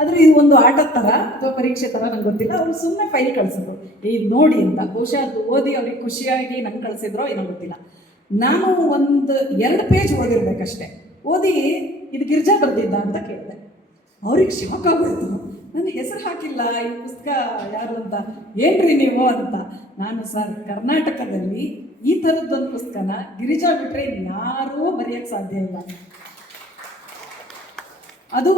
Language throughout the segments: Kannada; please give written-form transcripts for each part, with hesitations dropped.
ಆದರೆ ಇದು ಒಂದು ಆಟದ ಥರ ಅಥವಾ ಪರೀಕ್ಷೆ ಥರ ನಂಗೆ ಗೊತ್ತಿಲ್ಲ. ಅವರು ಸುಮ್ಮನೆ ಫೈಲ್ ಕಳಿಸಿದ್ರು, ಇದು ನೋಡಿ ಅಂತ. ಬಹುಶಃ ಅದು ಓದಿ ಅವ್ರಿಗೆ ಖುಷಿಯಾಗಿ ನಂಗೆ ಕಳಿಸಿದ್ರೋ ಏನೋ ಗೊತ್ತಿಲ್ಲ. ನಾನು ಒಂದು 2 ಪೇಜ್ ಓದಿರ್ಬೇಕಷ್ಟೆ. ಓದಿ ಇದು ಗಿರಿಜಾ ಬರೆದಿದ್ದ ಅಂತ ಕೇಳಿದೆ. ಅವ್ರಿಗೆ ಶಾಕ್ ಆಗೋಯ್ತು. ನನ್ನ ಹೆಸರು ಹಾಕಿಲ್ಲ ಈ ಪುಸ್ತಕ ಯಾರು ಅಂತ. ಏನ್ರಿ ನೀವು ಅಂತ. ನಾನು ಸರ್, ಕರ್ನಾಟಕದಲ್ಲಿ ಈ ಥರದ್ದೊಂದು ಪುಸ್ತಕನ ಗಿರಿಜಾ ಬಿಟ್ಟರೆ ಯಾರೂ ಬರೆಯೋಕ್ಕೆ ಸಾಧ್ಯ ಇಲ್ಲ. ಅದು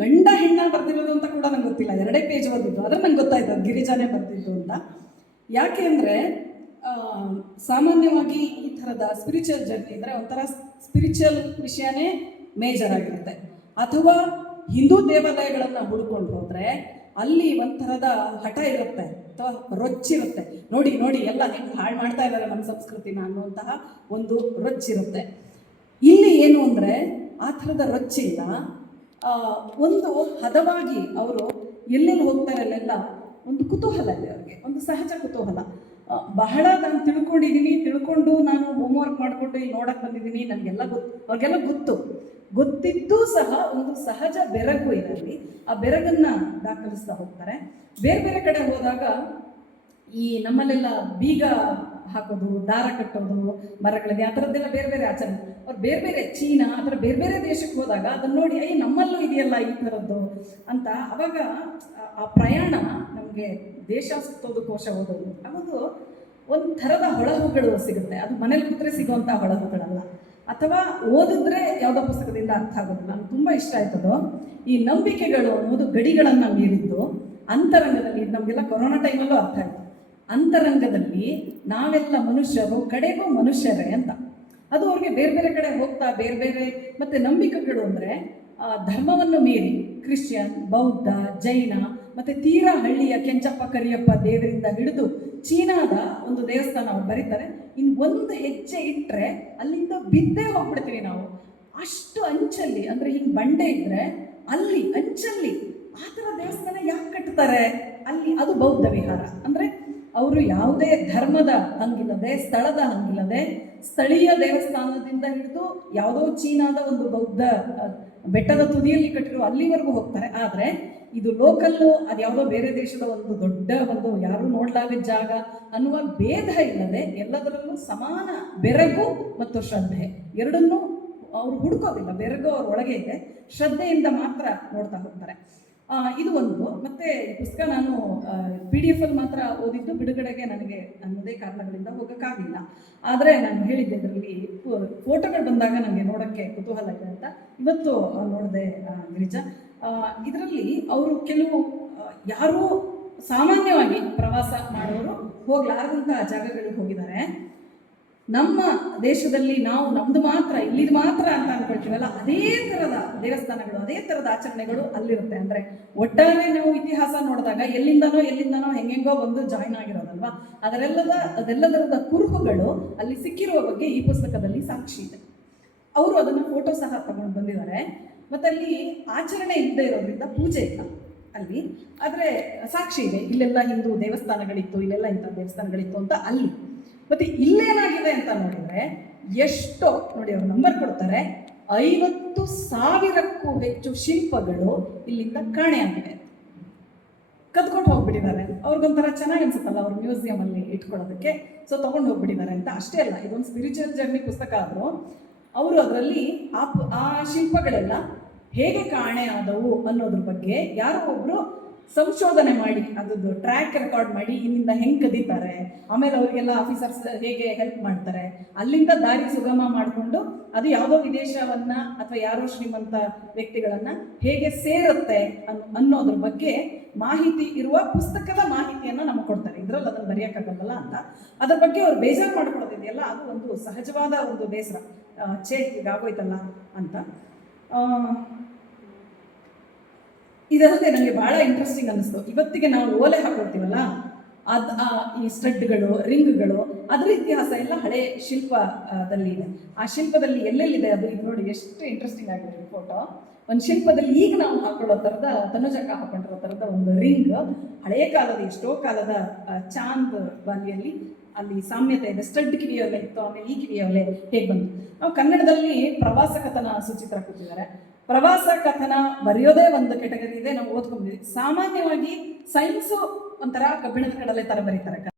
ಗಂಡ ಹೆಣ್ಣ ಬರೆದಿರೋದು ಅಂತ ಕೂಡ ನಂಗೆ ಗೊತ್ತಿಲ್ಲ. 2 ಪೇಜ್ ಓದಿದ್ದು, ಆದರೆ ನಂಗೆ ಗೊತ್ತಾಯ್ತು ಅದು ಗಿರಿಜಾನೇ ಬರೆದಿದ್ದು ಅಂತ. ಯಾಕೆ ಅಂದರೆ ಸಾಮಾನ್ಯವಾಗಿ ಈ ಥರದ ಸ್ಪಿರಿಚುವಲ್ ಜರ್ನಿ ಇದ್ದರೆ ಒಂಥರ ಸ್ಪಿರಿಚುವಲ್ ವಿಷಯನೇ ಮೇಜರ್ ಆಗಿರುತ್ತೆ. ಅಥವಾ ಹಿಂದೂ ದೇವಾಲಯಗಳನ್ನು ಹುಡ್ಕೊಂಡು ಹೋದರೆ ಅಲ್ಲಿ ಒಂಥರದ ಹಠ ಇರುತ್ತೆ ಅಥವಾ ರೊಚ್ಚಿರುತ್ತೆ. ನೋಡಿ ನೋಡಿ ಎಲ್ಲ ಹೆಂಗೆ ಹಾಳು ಮಾಡ್ತಾ ಇದ್ದಾರೆ ನಮ್ಮ ಸಂಸ್ಕೃತಿನ ಅನ್ನುವಂತಹ ಒಂದು ರೊಚ್ಚಿರುತ್ತೆ. ಇಲ್ಲಿ ಏನು ಅಂದರೆ ಆ ಥರದ ರೊಚ್ಚಿಲ್ಲ. ಒಂದು ಹದವಾಗಿ ಅವರು ಎಲ್ಲೆಲ್ಲಿ ಹೋಗ್ತಾರೆ ಅಲ್ಲೆಲ್ಲ ಒಂದು ಕುತೂಹಲ ಇದೆ ಅವ್ರಿಗೆ, ಒಂದು ಸಹಜ ಕುತೂಹಲ. ಬಹಳ ನಾನು ತಿಳ್ಕೊಂಡು ನಾನು ಹೋಮ್ವರ್ಕ್ ಮಾಡಿಕೊಂಡು ಇಲ್ಲಿ ನೋಡಕ್ಕೆ ಬಂದಿದ್ದೀನಿ, ನನಗೆಲ್ಲ ಅವ್ರಿಗೆಲ್ಲ ಗೊತ್ತಿದ್ದೂ ಸಹ ಒಂದು ಸಹಜ ಬೆರಗು ಇದರಲ್ಲಿ. ಆ ಬೆರಗನ್ನು ದಾಖಲಿಸ್ತಾ ಹೋಗ್ತಾರೆ. ಬೇರೆ ಬೇರೆ ಕಡೆ ಹೋದಾಗ ಈ ನಮ್ಮಲ್ಲೆಲ್ಲ ಬೀಗ ಹಾಕೋದು, ದಾರ ಕಟ್ಟೋದು ಮರಗಳಿಗೆ, ಆ ಥರದ್ದೆಲ್ಲ ಬೇರೆ ಬೇರೆ ಆಚರಣೆ. ಅವ್ರು ಬೇರೆ ಬೇರೆ ಚೀನಾ ಆ ಥರ ಬೇರೆ ಬೇರೆ ದೇಶಕ್ಕೆ ಹೋದಾಗ ಅದನ್ನು ನೋಡಿ ನಮ್ಮಲ್ಲೂ ಇದೆಯಲ್ಲ ಈ ಥರದ್ದು ಅಂತ. ಅವಾಗ ಆ ಪ್ರಯಾಣ ನಮಗೆ ದೇಶ ಸುತ್ತೋದು, ಕೋಶ ಓದೋದು ಅನ್ನೋದು ಒಂದು ಥರದ ಹೊಳಹುಗಳು ಸಿಗುತ್ತೆ. ಅದು ಮನೇಲಿ ಕೂತ್ರೆ ಸಿಗುವಂಥ ಹೊಳಹುಗಳಲ್ಲ, ಅಥವಾ ಓದಿದ್ರೆ ಯಾವುದೋ ಪುಸ್ತಕದಿಂದ ಅರ್ಥ ಆಗೋದು. ನನಗೆ ತುಂಬ ಇಷ್ಟ ಆಯ್ತದು. ಈ ನಂಬಿಕೆಗಳು ಅನ್ನೋದು ಗಡಿಗಳನ್ನು ಮೀರಿದ್ದು ಅಂತರಂಗದಲ್ಲಿ, ನಮಗೆಲ್ಲ ಕೊರೋನಾ ಟೈಮಲ್ಲೂ ಅರ್ಥ ಆಯಿತು. ಅಂತರಂಗದಲ್ಲಿ ನಾವೆಲ್ಲ ಮನುಷ್ಯರು, ಕಡೆಗೂ ಮನುಷ್ಯರೇ ಅಂತ. ಅದು ಅವ್ರಿಗೆ ಬೇರೆ ಬೇರೆ ಕಡೆ ಹೋಗ್ತಾ ಬೇರೆ ಬೇರೆ. ಮತ್ತು ನಂಬಿಕೆಗಳು ಅಂದರೆ ಧರ್ಮವನ್ನು ಮೀರಿ ಕ್ರಿಶ್ಚಿಯನ್, ಬೌದ್ಧ, ಜೈನ, ಮತ್ತು ತೀರಾ ಹಳ್ಳಿಯ ಕೆಂಚಪ್ಪ ಕರಿಯಪ್ಪ ದೇವರಿಂದ ಹಿಡಿದು ಚೀನಾದ ಒಂದು ದೇವಸ್ಥಾನ ಅವ್ರು ಬರೀತಾರೆ. ಇನ್ನು ಒಂದು ಹೆಜ್ಜೆ ಇಟ್ಟರೆ ಅಲ್ಲಿಂದ ಬಿದ್ದೇ ಹೋಗ್ಬಿಡ್ತೀವಿ ನಾವು. ಅಷ್ಟು ಅಂಚಲ್ಲಿ, ಅಂದರೆ ಹಿಂಗೆ ಬಂಡೆ ಇದ್ದರೆ ಅಲ್ಲಿ ಅಂಚಲ್ಲಿ ಆ ಥರ ದೇವಸ್ಥಾನ ಯಾಕೆ ಕಟ್ತಾರೆ ಅಲ್ಲಿ? ಅದು ಬೌದ್ಧ ವಿಹಾರ. ಅಂದರೆ ಅವರು ಯಾವುದೇ ಧರ್ಮದ ಹಂಗಿಲ್ಲದೆ, ಸ್ಥಳದ ಹಂಗಿಲ್ಲದೆ, ಸ್ಥಳೀಯ ದೇವಸ್ಥಾನದಿಂದ ಹಿಡಿದು ಯಾವುದೋ ಚೀನಾದ ಒಂದು ಬೌದ್ಧ ಬೆಟ್ಟದ ತುದಿಯಲ್ಲಿ ಕಟ್ಟಿರೋ ಅಲ್ಲಿವರೆಗೂ ಹೋಗ್ತಾರೆ. ಆದರೆ ಇದು ಲೋಕಲ್ಲು, ಅದು ಯಾವುದೋ ಬೇರೆ ದೇಶದ ಒಂದು ದೊಡ್ಡ ಒಂದು ಯಾರೂ ನೋಡಲಾಗದ ಜಾಗ ಅನ್ನುವ ಭೇದ ಇಲ್ಲದೆ ಎಲ್ಲದರಲ್ಲೂ ಸಮಾನ ಬೆರಗು ಮತ್ತು ಶ್ರದ್ಧೆ ಎರಡನ್ನೂ ಅವರು ಹುಡುಕೋದಿಲ್ಲ. ಬೆರಗು ಅವ್ರ ಒಳಗೆ ಇದೆ, ಶ್ರದ್ಧೆಯಿಂದ ಮಾತ್ರ ನೋಡ್ತಾ ಹೋಗ್ತಾರೆ. ಇದು ಒಂದು. ಮತ್ತು ಈ ಪುಸ್ತಕ ನಾನು PDF ಅಲ್ಲಿ ಮಾತ್ರ ಓದಿದ್ದು, ಬಿಡುಗಡೆಗೆ ನನಗೆ ನನ್ನದೇ ಕಾರಣಗಳಿಂದ ಹೋಗೋಕ್ಕಾಗಲಿಲ್ಲ. ಆದರೆ ನಾನು ಹೇಳಿದ್ದೆ ಇದರಲ್ಲಿ ಫೋಟೋಗಳು ಬಂದಾಗ ನನಗೆ ನೋಡೋಕ್ಕೆ ಕುತೂಹಲ ಇದೆ ಅಂತ. ಇವತ್ತು ನೋಡಿದೆ ಗಿರಿಜಾ. ಇದರಲ್ಲಿ ಅವರು ಕೆಲವು ಯಾರೂ ಸಾಮಾನ್ಯವಾಗಿ ಪ್ರವಾಸ ಮಾಡೋರು ಹೋಗ್ಲಾರ್ದಂತಹ ಜಾಗಗಳಿಗೆ ಹೋಗಿದ್ದಾರೆ. ನಮ್ಮ ದೇಶದಲ್ಲಿ ನಾವು ನಮ್ಮದು ಮಾತ್ರ, ಇಲ್ಲಿದು ಮಾತ್ರ ಅಂತ ಅಂದ್ಕೊಳ್ತೀವಲ್ಲ, ಅದೇ ಥರದ ದೇವಸ್ಥಾನಗಳು, ಅದೇ ಥರದ ಆಚರಣೆಗಳು ಅಲ್ಲಿರುತ್ತೆ. ಅಂದರೆ ಒಟ್ಟಾರೆ ನಾವು ಇತಿಹಾಸ ನೋಡಿದಾಗ ಎಲ್ಲಿಂದನೋ ಹೆಂಗೆಂಗೋ ಬಂದು ಜಾಯ್ನ್ ಆಗಿರೋದಲ್ವಾ, ಅದೆಲ್ಲದರದ ಕುರುಹುಗಳು ಅಲ್ಲಿ ಸಿಕ್ಕಿರುವ ಬಗ್ಗೆ ಈ ಪುಸ್ತಕದಲ್ಲಿ ಸಾಕ್ಷಿ ಇದೆ. ಅವರು ಅದನ್ನು ಫೋಟೋ ಸಹ ತಗೊಂಡು ಬಂದಿದ್ದಾರೆ. ಮತ್ತು ಅಲ್ಲಿ ಆಚರಣೆ ಇಲ್ಲದೆ ಇರೋದ್ರಿಂದ ಪೂಜೆ ಇಲ್ಲ ಅಲ್ಲಿ, ಆದರೆ ಸಾಕ್ಷಿ ಇದೆ. ಇಲ್ಲೆಲ್ಲ ಹಿಂದೂ ದೇವಸ್ಥಾನಗಳಿತ್ತು, ಇಲ್ಲೆಲ್ಲ ಇಂಥ ದೇವಸ್ಥಾನಗಳಿತ್ತು ಅಂತ ಅಲ್ಲಿ. ಮತ್ತು ಇಲ್ಲೇನಾಗಿದೆ ಅಂತ ನೋಡಿದರೆ ಎಷ್ಟೋ ನೋಡಿ, ಅವರು ನಂಬರ್ ಕೊಡ್ತಾರೆ, 50,000ಕ್ಕೂ ಹೆಚ್ಚು ಶಿಲ್ಪಗಳು ಇಲ್ಲಿಂದ ಕಾಣೆಯಾಗಿವೆ. ಕದ್ಕೊಂಡು ಹೋಗ್ಬಿಟ್ಟಿದ್ದಾರೆ. ಅವ್ರಿಗೊಂಥರ ಚೆನ್ನಾಗಿ ಅನ್ಸುತ್ತಲ್ಲ ಅವ್ರ ಮ್ಯೂಸಿಯಮಲ್ಲಿ ಇಟ್ಕೊಳ್ಳೋದಕ್ಕೆ, ಸೊ ತೊಗೊಂಡು ಹೋಗ್ಬಿಟ್ಟಿದ್ದಾರೆ ಅಂತ. ಅಷ್ಟೇ ಅಲ್ಲ, ಇದೊಂದು ಸ್ಪಿರಿಚುವಲ್ ಜರ್ನಿ ಪುಸ್ತಕ ಆದರೂ ಅವರು ಅದರಲ್ಲಿ ಆ ಶಿಲ್ಪಗಳೆಲ್ಲ ಹೇಗೆ ಕಾಣೆ ಆದವು ಅನ್ನೋದ್ರ ಬಗ್ಗೆ ಯಾರೋ ಒಬ್ಬರು ಸಂಶೋಧನೆ ಮಾಡಿ ಅದದ್ದು ಟ್ರ್ಯಾಕ್ ರೆಕಾರ್ಡ್ ಮಾಡಿ ಇಲ್ಲಿಂದ ಹೆಂಗೆ ಕದೀತಾರೆ, ಆಮೇಲೆ ಅವರಿಗೆಲ್ಲ ಆಫೀಸರ್ಸ್ ಹೇಗೆ ಹೆಲ್ಪ್ ಮಾಡ್ತಾರೆ, ಅಲ್ಲಿಂದ ದಾರಿ ಸುಗಮ ಮಾಡಿಕೊಂಡು ಅದು ಯಾವುದೋ ವಿದೇಶವನ್ನು ಅಥವಾ ಯಾರೋ ಶ್ರೀಮಂತ ವ್ಯಕ್ತಿಗಳನ್ನು ಹೇಗೆ ಸೇರುತ್ತೆ ಅನ್ನೋದ್ರ ಬಗ್ಗೆ ಮಾಹಿತಿ ಇರುವ ಪುಸ್ತಕದ ಮಾಹಿತಿಯನ್ನು ನಮಗೆ ಕೊಡ್ತಾರೆ. ಇದರಲ್ಲಿ ಅದನ್ನು ಬರೆಯೋಕ್ಕಾಗಲ್ಲ ಅಂತ. ಅದ್ರ ಬಗ್ಗೆ ಅವ್ರು ಬೇಜಾರು ಮಾಡ್ಕೊಳ್ಳೋದಿದೆಯಲ್ಲ, ಅದು ಒಂದು ಸಹಜವಾದ ಒಂದು ಬೇಸರ. ಹೀಗಾಗೋಯ್ತಲ್ಲ ಅಂತ. ಇದಲ್ಲದೆ ನನಗೆ ಭಾಳ ಇಂಟ್ರೆಸ್ಟಿಂಗ್ ಅನ್ನಿಸ್ತು. ಇವತ್ತಿಗೆ ನಾವು ಓಲೆ ಹಾಕೊಳ್ತೀವಲ್ಲ, ಈ ಸ್ಟಡ್ಗಳು, ರಿಂಗ್ಗಳು, ಅದರ ಇತಿಹಾಸ ಎಲ್ಲ ಹಳೆ ಶಿಲ್ಪದಲ್ಲಿ ಇದೆ. ಆ ಶಿಲ್ಪದಲ್ಲಿ ಎಲ್ಲೆಲ್ಲಿದೆ ಅದು ಇದು ನೋಡಿ ಎಷ್ಟು ಇಂಟ್ರೆಸ್ಟಿಂಗ್ ಆಗಿದೆ ಫೋಟೋ. ಒಂದು ಶಿಲ್ಪದಲ್ಲಿ ಈಗ ನಾವು ಹಾಕೊಳ್ಳೋ ಥರದ, ತನುಜಕ್ಕ ಹಾಕೊಂಡಿರೋ ಥರದ ಒಂದು ರಿಂಗ್, ಹಳೆಯ ಕಾಲದ ಎಷ್ಟೋ ಕಾಲದ ಚಾಂದ್ ಬಾಲಿಯಲ್ಲಿ ಅಲ್ಲಿ ಸಾಮ್ಯತೆ ಇದೆ. ಸ್ಟಡ್ ಕಿವಿಯೋಲೆ ಇತ್ತು, ಆಮೇಲೆ ಈ ಕಿವಿಯೋಲೆ ಹೇಗೆ ಬಂತು. ನಾವು ಕನ್ನಡದಲ್ಲಿ ಪ್ರವಾಸ ಕಥನ ಸುಚಿತ್ರ ಕೊಟ್ಟಿದ್ದಾರೆ. ಪ್ರವಾಸ ಕಥನ ಬರೆಯೋದೇ ಒಂದು ಕೆಟಗರಿ ಇದೆ, ನಾವು ಓದ್ಕೊಂಡಿದ್ದೀವಿ. ಸಾಮಾನ್ಯವಾಗಿ ಸೈನ್ಸು ಒಂಥರ ಕಬ್ಬಿಣದ ಕಡಲೆ ಥರ ಬರೀತಾರೆ.